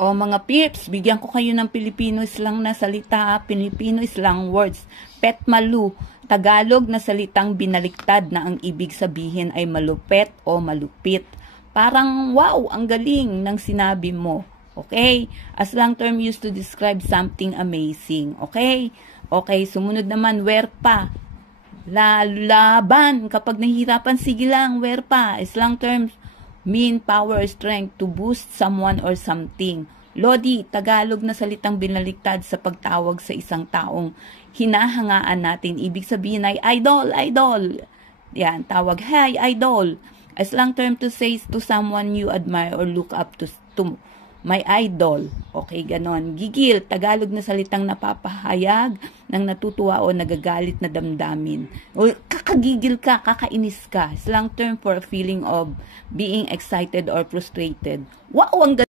O mga pips, bigyan ko kayo ng Filipino slang na salita, Filipino slang words. Petmalu, Tagalog na salitang binaliktad na ang ibig sabihin ay malupet o malupit. Parang wow, ang galing ng sinabi mo. Okay? A slang term used to describe something amazing. Okay? Okay, sumunod naman, werpa. Laban, kapag nahihirapan, sige lang, werpa. Slang terms mean power or strength to boost someone or something. Lodi, Tagalog na salitang binaliktad sa pagtawag sa isang taong hinahangaan natin. Ibig sabihin ay idol, idol. Yan, tawag, hey, idol. A slang term to say to someone you admire or look up to my idol. Okay, ganon. Gigil, Tagalog na salitang napapahayag ng natutuwa o nagagalit na damdamin. O kakagigil ka, kakainis ka. Slang term for a feeling of being excited or frustrated. Wow, ang